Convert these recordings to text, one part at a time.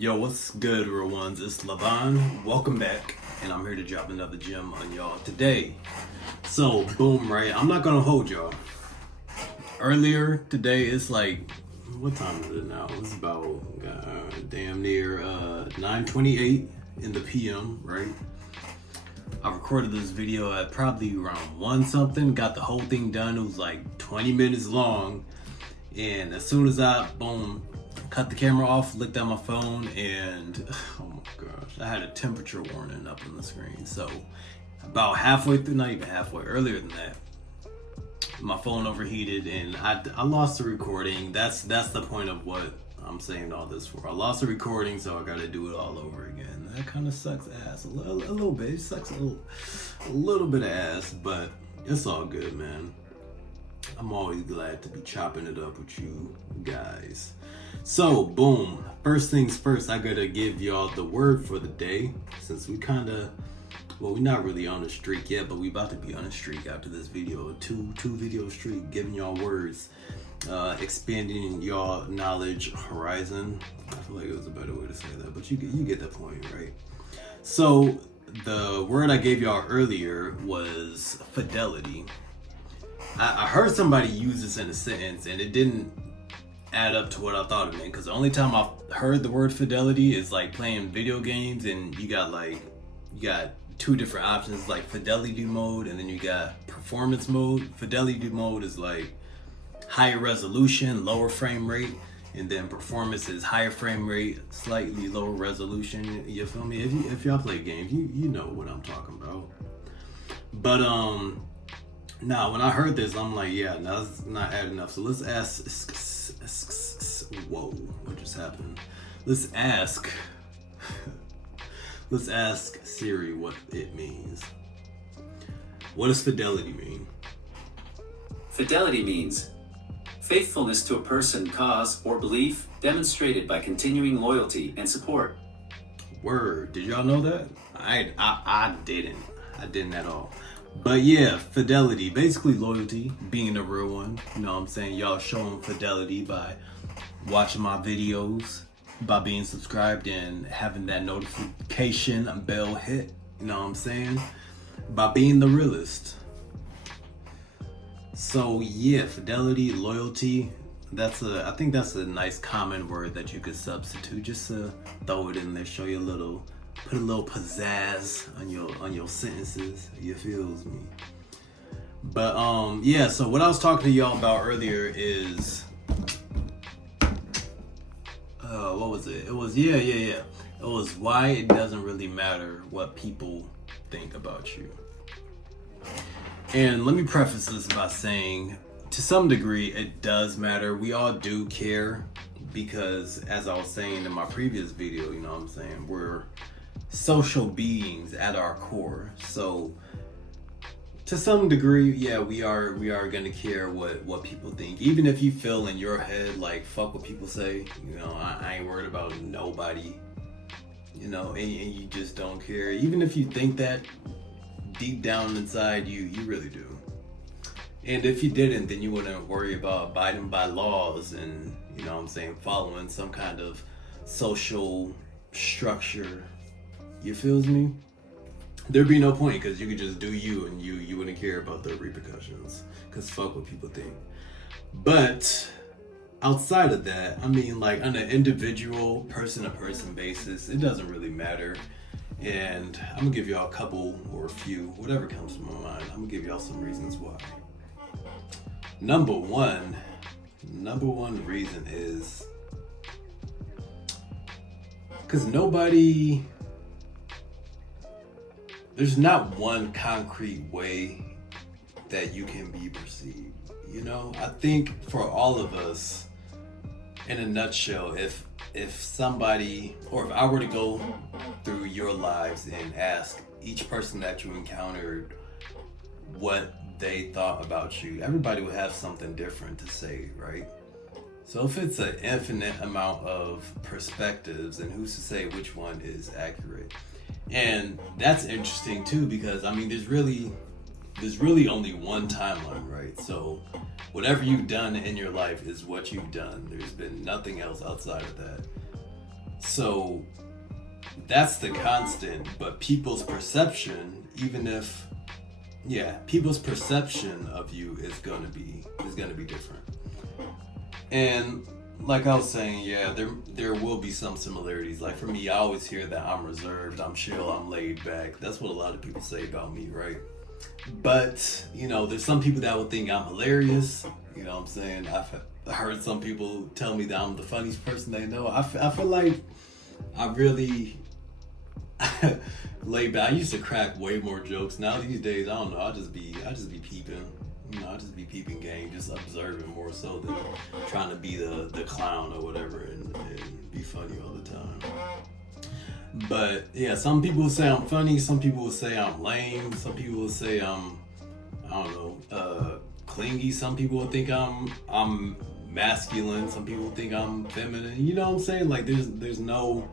Yo, what's good, real ones? It's Lavan. Welcome back, and I'm here to drop another gem on y'all today. So, boom, right? I'm not gonna hold y'all. Earlier today, it's like, what time is it now? It's about damn near 9:28 in the PM, right? I recorded this video at probably around 1 something, got the whole thing done. It was like 20 minutes long, and as soon as I, boom, cut the camera off, looked at my phone, and oh my gosh, I had a temperature warning up on the screen. So about halfway through, not even halfway, earlier than that, my phone overheated and I lost the recording. That's the point of what I'm saying all this for. I lost the recording, so I gotta do it all over again. That kind of sucks ass a little bit. It sucks a little bit of ass, but it's all good, man. I'm always glad to be chopping it up with you guys. So, boom. First things first, I gotta give y'all the word for the day. Since we we're not really on a streak yet, but we about to be on a streak after this video. Two video streak, giving y'all words, expanding y'all knowledge horizon. I feel like it was a better way to say that, but you get the point, right? So, the word I gave y'all earlier was fidelity. I heard somebody use this in a sentence, and it didn't add up to what I thought it meant, because the only time I've heard the word fidelity is like playing video games, and you got two different options, like fidelity mode, and then you got performance mode. Fidelity mode is like higher resolution, lower frame rate, and then performance is higher frame rate, slightly lower resolution. You feel me? If y'all play games, you know what I'm talking about. But now when I heard this, I'm like, yeah, no, that's not adding up. So let's ask. Whoa, what just happened? Let's ask Siri what it means. What does fidelity mean? Fidelity means faithfulness to a person, cause, or belief demonstrated by continuing loyalty and support. Word. Did y'all know that? I didn't at all. But yeah, fidelity, basically loyalty, being a real one. You know what I'm saying? Y'all showing fidelity by watching my videos, by being subscribed and having that notification bell hit. You know what I'm saying? By being the realest. So yeah, fidelity, loyalty, I think that's a nice common word that you could substitute. Just to throw it in there, show you put a little pizzazz on your sentences. You feels me? But yeah, so what I was talking to y'all about earlier is what was it? It was yeah. It was why it doesn't really matter what people think about you. And let me preface this by saying, to some degree, it does matter. We all do care, because as I was saying in my previous video, you know what I'm saying, we're social beings at our core. So to some degree, yeah, we are gonna care what people think, even if you feel in your head like fuck what people say. You know, I ain't worried about nobody, you know, and you just don't care. Even if you think that deep down inside you really do. And if you didn't, then you wouldn't worry about abiding by laws and, you know what I'm saying, following some kind of social structure. You feels me? There'd be no point, because you could just do you, and you wouldn't care about the repercussions, because fuck what people think. But outside of that, I mean, like on an individual person-to-person basis, it doesn't really matter. And I'm gonna give y'all a couple or a few, whatever comes to my mind. I'm gonna give y'all some reasons why. Number one reason is because there's not one concrete way that you can be perceived. You know, I think for all of us, in a nutshell, if somebody, or if I were to go through your lives and ask each person that you encountered what they thought about you, everybody would have something different to say, right? So if it's an infinite amount of perspectives, then who's to say which one is accurate? And that's interesting too, because I mean, there's really only one timeline, right? So whatever you've done in your life is what you've done. There's been nothing else outside of that. So that's the constant, but people's perception, even if people's perception of you is gonna be different. And like I was saying, there will be some similarities. Like for me, I always hear that I'm reserved, I'm chill, I'm laid back. That's what a lot of people say about me, right? But there's some people that would think I'm hilarious. You know what I'm saying? I've heard some people tell me that I'm the funniest person they know. I feel like I really laid back. I used to crack way more jokes. Now these days, I don't know. I just be peeping. I just be peeping game, just observing more so than trying to be the clown or whatever and be funny all the time. But yeah, some people will say I'm funny. Some people will say I'm lame. Some people will say I'm, I don't know, clingy. Some people will think I'm masculine. Some people think I'm feminine. You know what I'm saying? Like there's no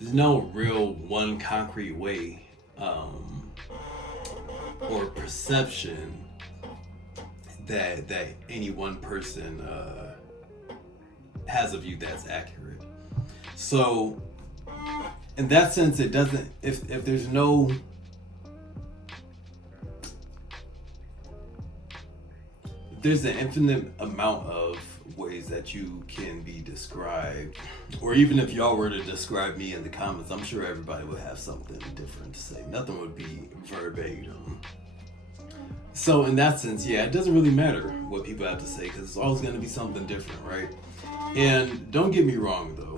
real one concrete way or perception that any one person has of you that's accurate. So in that sense, it doesn't, if there's an infinite amount of ways that you can be described, or even if y'all were to describe me in the comments, I'm sure everybody would have something different to say. Nothing would be verbatim. So in that sense, it doesn't really matter what people have to say because it's always going to be something different, right? And don't get me wrong though,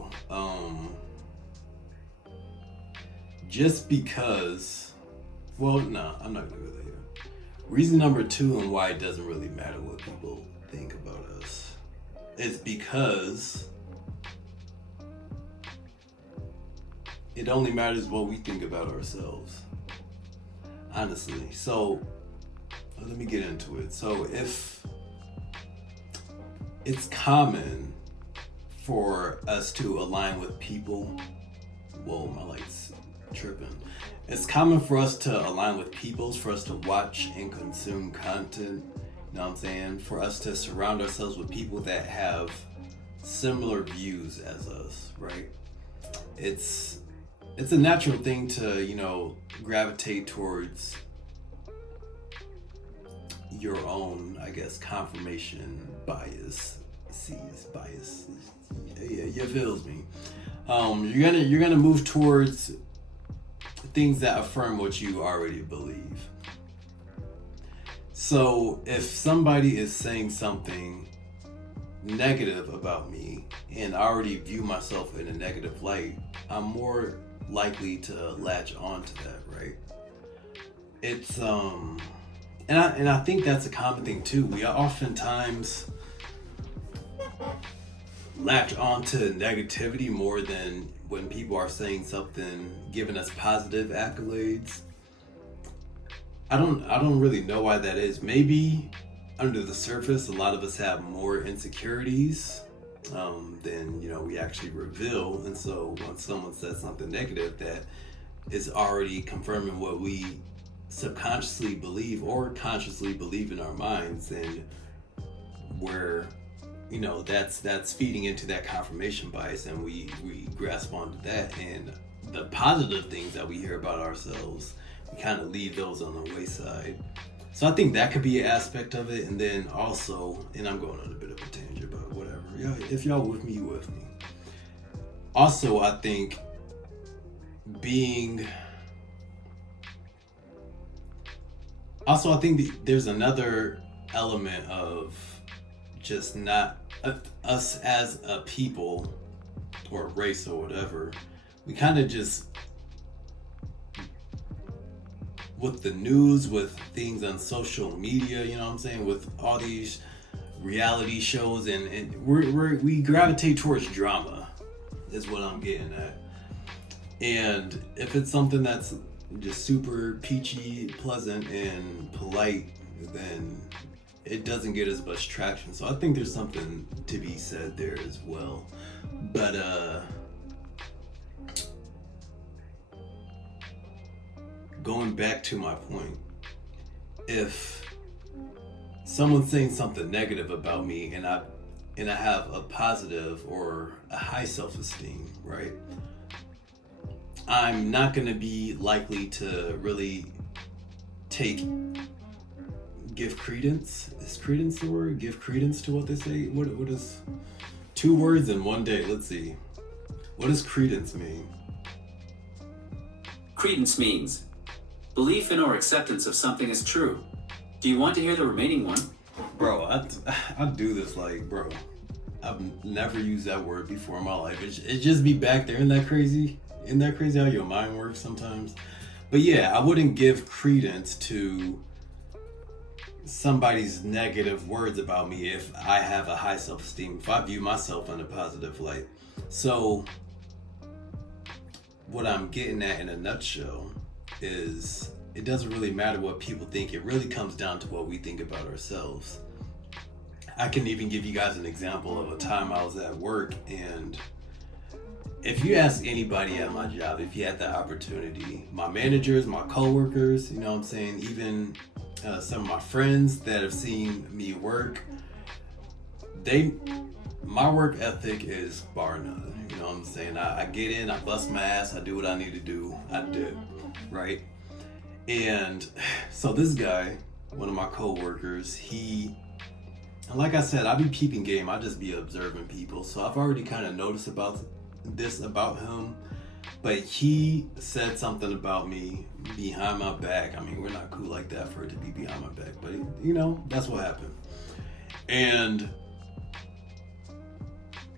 just because, I'm not going to go there yet. Reason number 2 and why it doesn't really matter what people think about us is because it only matters what we think about ourselves, honestly. So let me get into it. So if it's common for us to align with people, whoa, my light's tripping. It's common for us to align with peoples, for us to watch and consume content, you know what I'm saying? For us to surround ourselves with people that have similar views as us, right? It's a natural thing to, gravitate towards your own, I guess, confirmation bias. Yeah, you feels me. You're gonna move towards things that affirm what you already believe. So if somebody is saying something negative about me and I already view myself in a negative light, I'm more likely to latch on to that, right? It's and I think that's a common thing too. We oftentimes latch on to negativity more than when people are saying something, giving us positive accolades. I don't really know why that is. Maybe under the surface, a lot of us have more insecurities than we actually reveal, and so when someone says something negative, that is already confirming what we subconsciously believe or consciously believe in our minds, and where that's feeding into that confirmation bias, and we grasp onto that, and the positive things that we hear about ourselves, we kind of leave those on the wayside. So I think that could be an aspect of it. And then also, and I'm going on a bit of a tangent, but whatever. If y'all with me, you with me. Also, I think there's another element of just not us as a people or a race or whatever. We kind of just, with the news, with things on social media, you know what I'm saying, with all these reality shows, and we gravitate towards drama, is what I'm getting at. And if it's something that's just super peachy, pleasant, and polite, then it doesn't get as much traction. So I think there's something to be said there as well. But going back to my point, if someone's saying something negative about me and and I have a positive or a high self-esteem, right? I'm not going to be likely to really give credence. Is credence the word? Give credence to what they say? What is two words in one day? Let's see. What does credence mean? Credence means belief in or acceptance of something as true. Do you want to hear the remaining one? Bro, I do this like, bro, I've never used that word before in my life. It just be back there. Isn't that crazy? Isn't that crazy how your mind works sometimes? But yeah, I wouldn't give credence to somebody's negative words about me if I have a high self-esteem, if I view myself in a positive light. So what I'm getting at in a nutshell is it doesn't really matter what people think. It really comes down to what we think about ourselves. I can even give you guys an example of a time I was at work, and if you ask anybody at my job, if you had the opportunity, my managers, my coworkers, you know what I'm saying, even some of my friends that have seen me work, my work ethic is bar none. You know what I'm saying? I get in, I bust my ass, I do what I need to do, I did, right? And so this guy, one of my coworkers, like I said, I be peeping game, I just be observing people. So I've already kind of noticed about him, but he said something about me behind my back. I mean, we're not cool like that for it to be behind my back, but you know, that's what happened. And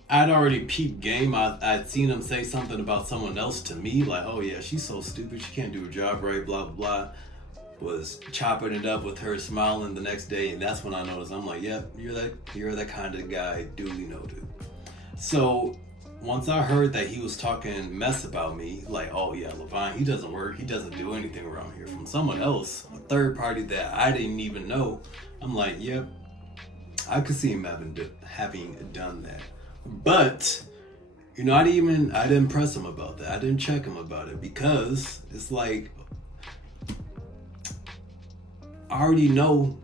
I'd already peeped game. I'd seen him say something about someone else to me, like, oh yeah, she's so stupid, she can't do her job right, blah, blah, blah. Was chopping it up with her, smiling the next day, and that's when I noticed, I'm like, yep, you're that kind of guy, duly noted. So once I heard that he was talking mess about me, like, oh yeah, Levon, he doesn't work, he doesn't do anything around here, from someone else, a third party that I didn't even know, I'm like, yep, I could see him having done that. But, you know, I didn't press him about that. I didn't check him about it, because it's like, I already know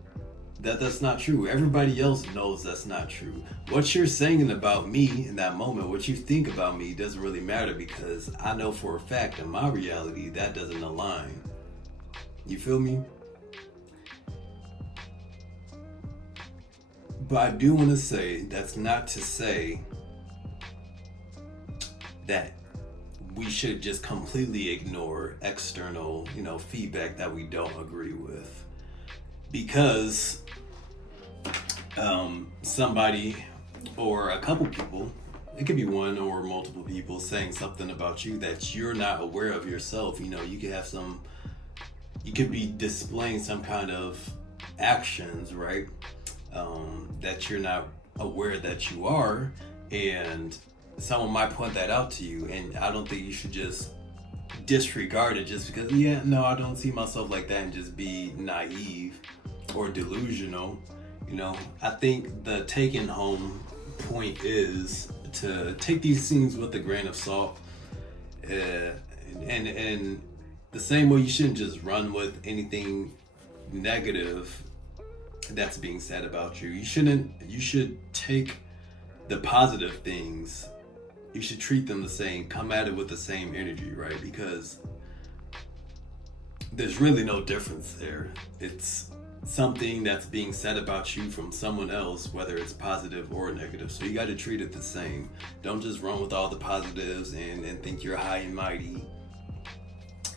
that that's not true. Everybody else knows that's not true. What you're saying about me in that moment, what you think about me, doesn't really matter, because I know for a fact in my reality that doesn't align. You feel me? But I do want to say, that's not to say that we should just completely ignore external, feedback that we don't agree with. Because somebody or a couple people, it could be one or multiple people, saying something about you that you're not aware of yourself. You could be displaying some kind of actions, right? That you're not aware that you are, and someone might point that out to you, and I don't think you should just disregard it just because, I don't see myself like that, and just be naive or delusional. I think the taking home point is to take these things with a grain of salt, and the same way you shouldn't just run with anything negative that's being said about you. You should take the positive things, you should treat them the same, come at it with the same energy, right? Because there's really no difference there. It's something that's being said about you from someone else, whether it's positive or negative. So you got to treat it the same. Don't just run with all the positives and think you're high and mighty,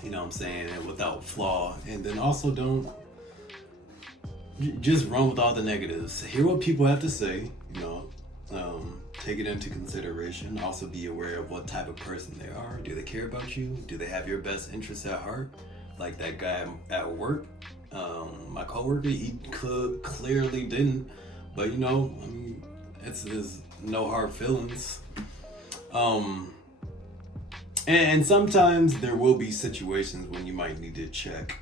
you know what I'm saying, and without flaw. And then also don't just run with all the negatives. Hear what people have to say, take it into consideration. Also be aware of what type of person they are. Do they care about you? Do they have your best interests at heart? Like that guy at work, my coworker, he clearly didn't, but it's no hard feelings. And sometimes there will be situations when you might need to check,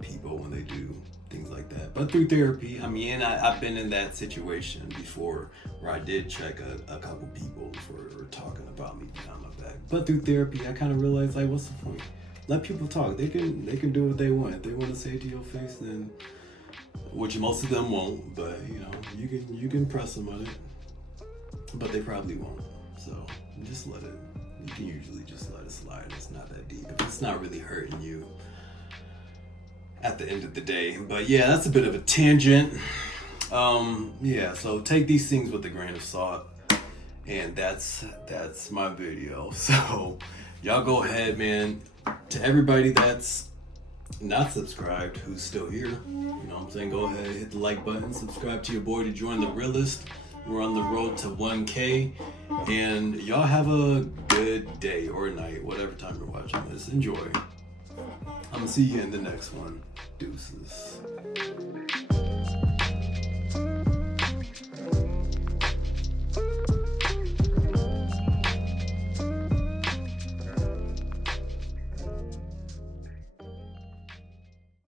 people when they do things like that. But through therapy, I've been in that situation before where I did check a couple people for talking about me behind my back. But through therapy, I kind of realized, like, what's the point? Let people talk. They can do what they want. If they want to say it to your face, then, which most of them won't, but you can press them on it. but they probably won't. So just let it. You can usually just let it slide. It's not that deep. It's not really hurting you at the end of the day. But yeah, that's a bit of a tangent. Yeah, so take these things with a grain of salt. And that's my video. So y'all go ahead, man. To everybody that's not subscribed, who's still here, you know what I'm saying, go ahead, hit the like button, subscribe to your boy to join the realist. We're on the road to 1K, and y'all have a good day or night, whatever time you're watching this. Enjoy. I'm gonna see you in the next one. Deuces.